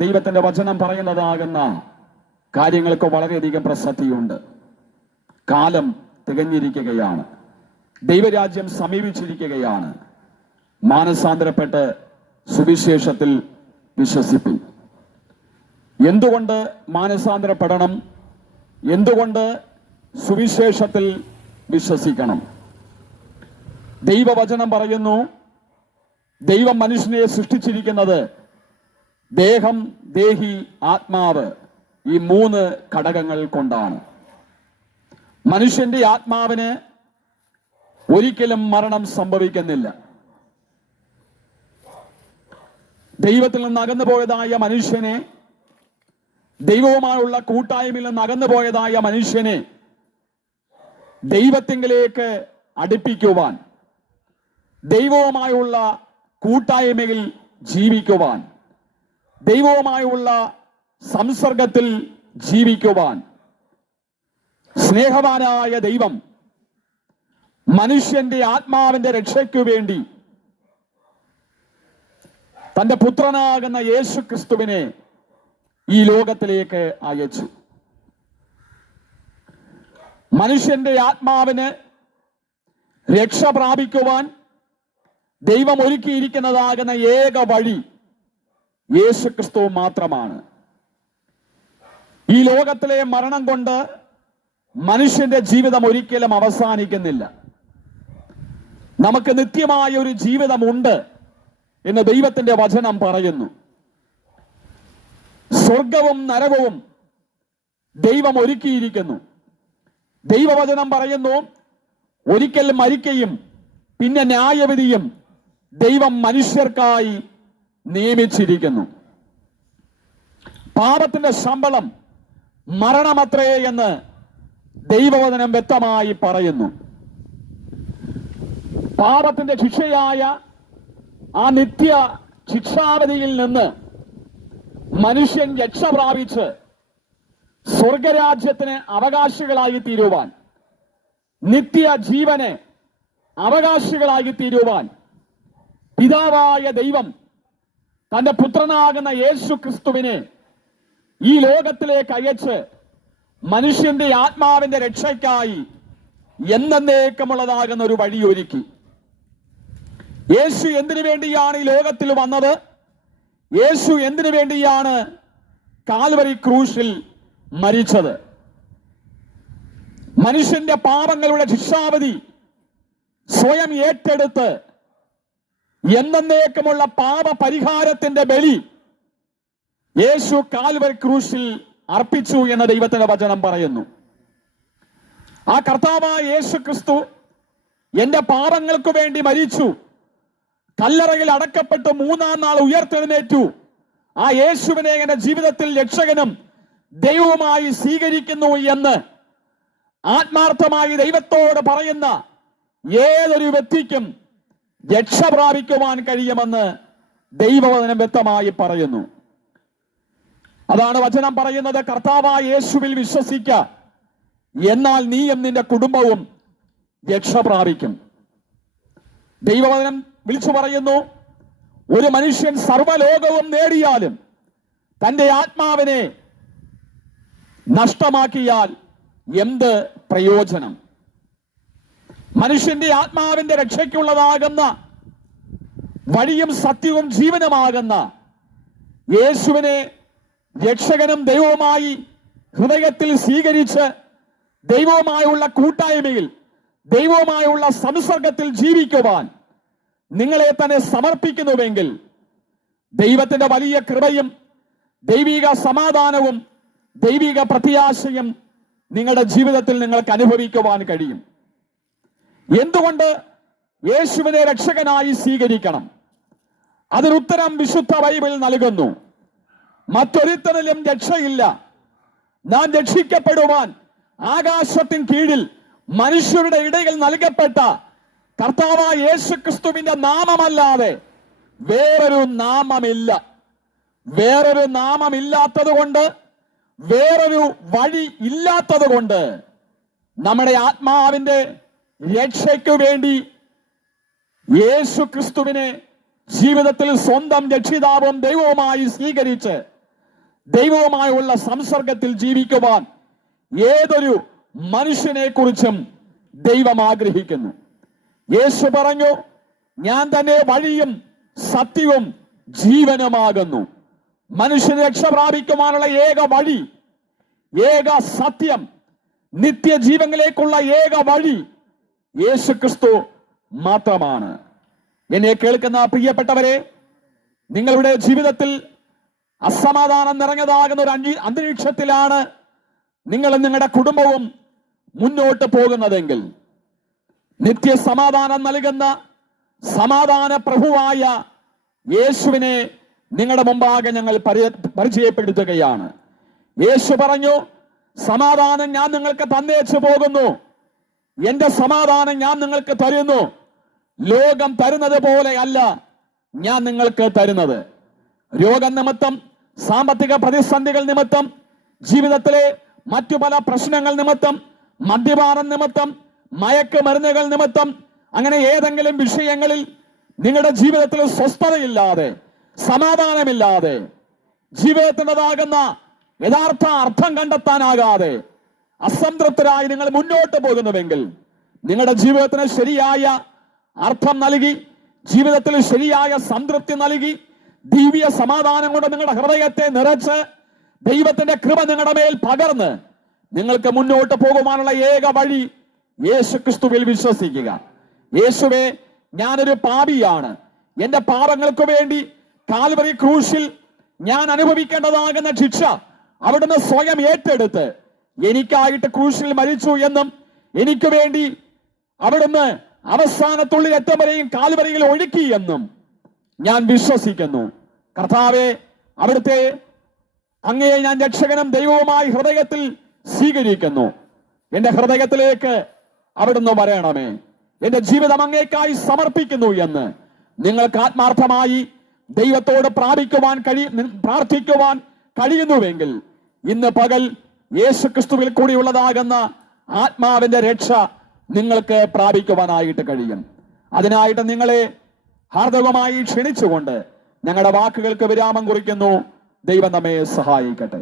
ദൈവത്തിന്റെ വചനം പറയുന്നതാകുന്ന കാര്യങ്ങൾക്ക് വളരെയധികം പ്രസക്തിയുണ്ട്. കാലം തികഞ്ഞിരിക്കുകയാണ്. ദൈവരാജ്യം സമീപിച്ചിരിക്കുകയാണ്. മാനസാന്തരപ്പെട്ട് സുവിശേഷത്തിൽ വിശ്വസിപ്പിൻ. എന്തുകൊണ്ട് മാനസാന്തരപ്പെടണം? എന്തുകൊണ്ട് സുവിശേഷത്തിൽ വിശ്വസിക്കണം? ദൈവവചനം പറയുന്നു, ദൈവം മനുഷ്യനെ സൃഷ്ടിച്ചിരിക്കുന്നത് ദേഹം, ദേഹി, ആത്മാവ്, ഈ 3 ഘടകങ്ങൾ കൊണ്ടാണ്. മനുഷ്യന്റെ ആത്മാവിന് ഒരിക്കലും മരണം സംഭവിക്കുന്നില്ല. ദൈവത്തിൽ നിന്ന് അകന്നുപോയതായ മനുഷ്യനെ, ദൈവവുമായുള്ള കൂട്ടായ്മയിൽ നിന്ന് അകന്നുപോയതായ മനുഷ്യനെ ദൈവത്തിങ്കിലേക്ക് അടുപ്പിക്കുവാൻ, ദൈവവുമായുള്ള കൂട്ടായ്മയിൽ ജീവിക്കുവാൻ, ദൈവവുമായുള്ള സംസർഗത്തിൽ ജീവിക്കുവാൻ സ്നേഹവാനായ ദൈവം മനുഷ്യന്റെ ആത്മാവിന്റെ രക്ഷയ്ക്കു വേണ്ടി തന്റെ പുത്രനാകുന്ന യേശു ക്രിസ്തുവിനെ ഈ ലോകത്തിലേക്ക് അയച്ചു. മനുഷ്യന്റെ ആത്മാവിന് രക്ഷ പ്രാപിക്കുവാൻ ദൈവം ഒരുക്കിയിരിക്കുന്നതാകുന്ന ഏക വഴി യേശു ക്രിസ്തു മാത്രമാണ്. ഈ ലോകത്തിലെ മരണം കൊണ്ട് മനുഷ്യന്റെ ജീവിതം ഒരിക്കലും അവസാനിക്കുന്നില്ല. നമുക്ക് നിത്യമായ ഒരു ജീവിതമുണ്ട് എന്ന് ദൈവത്തിന്റെ വചനം പറയുന്നു. സ്വർഗവും നരകവും ദൈവം ഒരുക്കിയിരിക്കുന്നു. ദൈവവചനം പറയുന്നു, ഒരിക്കൽ മരിക്കയും പിന്നെ ന്യായവിധിയും ദൈവം മനുഷ്യർക്കായി നിയമിച്ചിരിക്കുന്നു. പാപത്തിന്റെ ശമ്പളം മരണമത്രേ എന്ന് ദൈവവചനം വ്യക്തമായി പറയുന്നു. പാപത്തിന്റെ ശിക്ഷയായ ആ നിത്യ ശിക്ഷാവധിയിൽ നിന്ന് മനുഷ്യൻ രക്ഷ പ്രാപിച്ച് സ്വർഗരാജ്യത്തിന് അവകാശികളായി തീരുവാൻ, നിത്യ ജീവന് അവകാശികളായി തീരുവാൻ പിതാവായ ദൈവം തന്റെ പുത്രനാകുന്ന യേശു ക്രിസ്തുവിനെ ഈ ലോകത്തിലേക്ക് അയച്ച് മനുഷ്യന്റെ ആത്മാവിന്റെ രക്ഷയ്ക്കായി എന്നേക്കുമുള്ളതാകുന്ന ഒരു വഴിയൊരുക്കി. യേശു എന്തിനു വേണ്ടിയാണ് ഈ ലോകത്തിൽ വന്നത്? യേശു എന്തിനു വേണ്ടിയാണ് കാൽവരി ക്രൂശിൽ മരിച്ചത്? മനുഷ്യന്റെ പാപങ്ങളുടെ ശിക്ഷാവധി സ്വയം ഏറ്റെടുത്ത് എന്നേക്കുമുള്ള പാപ പരിഹാരത്തിന്റെ ബലി യേശു കാൽവരി ക്രൂശിൽ അർപ്പിച്ചു എന്ന ദൈവത്തിന്റെ വചനം പറയുന്നു. ആ കർത്താവായ യേശു ക്രിസ്തു എന്റെ പാപങ്ങൾക്ക് വേണ്ടി മരിച്ചു, കല്ലറയിൽ അടക്കപ്പെട്ട് 3-ാം നാൾ ഉയർത്തെഴുന്നേറ്റു. ആ യേശുവിനെ എന്റെ ജീവിതത്തിൽ രക്ഷകനും ദൈവവുമായി സ്വീകരിക്കുന്നു എന്ന് ആത്മാർത്ഥമായി ദൈവത്തോട് പറയുന്ന ഏതൊരു വ്യക്തിക്കും രക്ഷ പ്രാപിക്കുവാൻ കഴിയുമെന്ന് ദൈവവചനം വ്യക്തമായി പറയുന്നു. അതാണ് വചനം പറയുന്നത്, കർത്താവായ യേശുവിൽ വിശ്വസിക്ക, എന്നാൽ നീയും നിന്റെ കുടുംബവും രക്ഷ പ്രാപിക്കും. ദൈവവചനം വിളിച്ചു പറയുന്നു, ഒരു മനുഷ്യൻ സർവ്വലോകവും നേടിയാലും തന്റെ ആത്മാവിനെ നഷ്ടമാക്കിയാൽ എന്ത് പ്രയോജനം? മനുഷ്യന്റെ ആത്മാവിന്റെ രക്ഷയ്ക്കുള്ളതാകുന്ന വഴിയും സത്യവും ജീവനുമാകുന്ന യേശുവിനെ രക്ഷകനും ദൈവവുമായി ഹൃദയത്തിൽ സ്വീകരിച്ച് ദൈവവുമായുള്ള കൂട്ടായ്മയിൽ, ദൈവവുമായുള്ള സംസർഗത്തിൽ ജീവിക്കുവാൻ നിങ്ങളെ തന്നെ സമർപ്പിക്കുന്നുവെങ്കിൽ ദൈവത്തിന്റെ വലിയ കൃപയും ദൈവിക സമാധാനവും ദൈവിക പ്രത്യാശയും നിങ്ങളുടെ ജീവിതത്തിൽ നിങ്ങൾക്ക് അനുഭവിക്കുവാൻ കഴിയും. എന്തുകൊണ്ട് യേശുവിനെ രക്ഷകനായി സ്വീകരിക്കണം? അതിനുത്തരം വിശുദ്ധ ബൈബിൾ നൽകുന്നു. മറ്റൊരുത്തരിലും രക്ഷയില്ല. നാം രക്ഷിക്കപ്പെടുവാൻ ആകാശത്തിൻ കീഴിൽ മനുഷ്യരുടെ ഇടയിൽ നൽകപ്പെട്ട കർത്താവായ യേശു ക്രിസ്തുവിന്റെ നാമമല്ലാതെ വേറൊരു നാമമില്ല. വേറൊരു നാമമില്ലാത്തത് കൊണ്ട്, വേറൊരു വഴി ഇല്ലാത്തത് കൊണ്ട് നമ്മുടെ ആത്മാവിന്റെ രക്ഷയ്ക്കു വേണ്ടി യേശു ക്രിസ്തുവിനെ ജീവിതത്തിൽ സ്വന്തം രക്ഷിതാവും ദൈവവുമായി സ്വീകരിച്ച് ദൈവവുമായുള്ള സംസർഗത്തിൽ ജീവിക്കുവാൻ ഏതൊരു മനുഷ്യനെ കുറിച്ചും ദൈവം ആഗ്രഹിക്കുന്നു. യേശു പറഞ്ഞു, ഞാൻ തന്നെ വഴിയും സത്യവും ജീവനുമാകുന്നു. മനുഷ്യന് രക്ഷ പ്രാപിക്കുവാനുള്ള ഏക വഴി, ഏക സത്യം, നിത്യജീവനിലേക്കുള്ള ഏക വഴി യേശു ക്രിസ്തു മാത്രമാണ്. എന്നെ കേൾക്കുന്ന പ്രിയപ്പെട്ടവരെ, നിങ്ങളുടെ ജീവിതത്തിൽ അസമാധാനം നിറഞ്ഞതാകുന്ന ഒരു അന്തരീക്ഷത്തിലാണ് നിങ്ങളും നിങ്ങളുടെ കുടുംബവും മുന്നോട്ട് പോകുന്നതെങ്കിൽ, നിത്യസമാധാനം നൽകുന്ന സമാധാന പ്രഭുവായ യേശുവിനെ നിങ്ങളുടെ മുമ്പാകെ ഞങ്ങൾ പരിചയപ്പെടുത്തുകയാണ്. യേശു പറഞ്ഞു, സമാധാനം ഞാൻ നിങ്ങൾക്ക് തന്നേച്ചു പോകുന്നു, എന്റെ സമാധാനം ഞാൻ നിങ്ങൾക്ക് തരുന്നു. ലോകം തരുന്നത് പോലെയല്ല ഞാൻ നിങ്ങൾക്ക് തരുന്നത്. രോഗനിമിത്തം, സാമ്പത്തിക പ്രതിസന്ധികൾ നിമിത്തം, ജീവിതത്തിലെ മറ്റു പല പ്രശ്നങ്ങൾ നിമിത്തം, മദ്യപാനം നിമിത്തം, മയക്കുമരുന്നുകൾ നിമിത്തം, അങ്ങനെ ഏതെങ്കിലും വിഷയങ്ങളിൽ നിങ്ങളുടെ ജീവിതത്തിൽ സ്വസ്ഥതയില്ലാതെ, സമാധാനമില്ലാതെ, ജീവിതത്തിൻ്റെതാകുന്ന യഥാർത്ഥ അർത്ഥം കണ്ടെത്താനാകാതെ അസംതൃപ്തരായി നിങ്ങൾ മുന്നോട്ട് പോകുന്നുവെങ്കിൽ, നിങ്ങളുടെ ജീവിതത്തിന് ശരിയായ അർത്ഥം നൽകി, ജീവിതത്തിൽ ശരിയായ സംതൃപ്തി നൽകി, ദിവ്യ സമാധാനം കൊണ്ട് നിങ്ങളുടെ ഹൃദയത്തെ നിറച്ച് ദൈവത്തിന്റെ കൃപ നിങ്ങളുടെ മേൽ പകർന്ന് നിങ്ങൾക്ക് മുന്നോട്ട് പോകുവാനുള്ള ഏക വഴി യേശു ക്രിസ്തുവിൽ വിശ്വസിക്കുക. യേശുവേ, ഞാനൊരു പാപിയാണ്, എന്റെ പാപങ്ങൾക്ക് വേണ്ടി കാൽവരി ക്രൂശിൽ ഞാൻ അനുഭവിക്കേണ്ടതാകുന്ന ശിക്ഷ അവിടുന്ന് സ്വയം ഏറ്റെടുത്ത് എനിക്കായിട്ട് ക്രൂശിൽ മരിച്ചു എന്നും, എനിക്ക് വേണ്ടി അവിടുന്ന് അവസാനത്തുള്ളി രക്തം വരെയും കാൽവരിയിൽ ഒഴുക്കി എന്നും ഞാൻ വിശ്വസിക്കുന്നു. കർത്താവെ, അവിടുത്തെ അങ്ങയെ ഞാൻ രക്ഷകനും ദൈവവുമായി ഹൃദയത്തിൽ സ്വീകരിക്കുന്നു. എന്റെ ഹൃദയത്തിലേക്ക് അവിടുന്ന് വരണമേ, എന്റെ ജീവിതം അങ്ങേക്കായി സമർപ്പിക്കുന്നു എന്ന് നിങ്ങൾക്ക് ആത്മാർത്ഥമായി ദൈവത്തോട് പ്രാർത്ഥിക്കുവാൻ കഴിയുന്നുവെങ്കിൽ, ഇന്ന് പകൽ യേശു ക്രിസ്തുവിൽ കൂടിയുള്ളതാകുന്ന ആത്മാവിന്റെ രക്ഷ നിങ്ങൾക്ക് പ്രാപിക്കുവാനായിട്ട് കഴിയും. അതിനായിട്ട് നിങ്ങളെ ഹാർദവമായി ക്ഷണിച്ചുകൊണ്ട് ഞങ്ങളുടെ വാക്കുകൾക്ക് വിരാമം കുറിക്കുന്നു. ദൈവം നമ്മെ സഹായിക്കട്ടെ.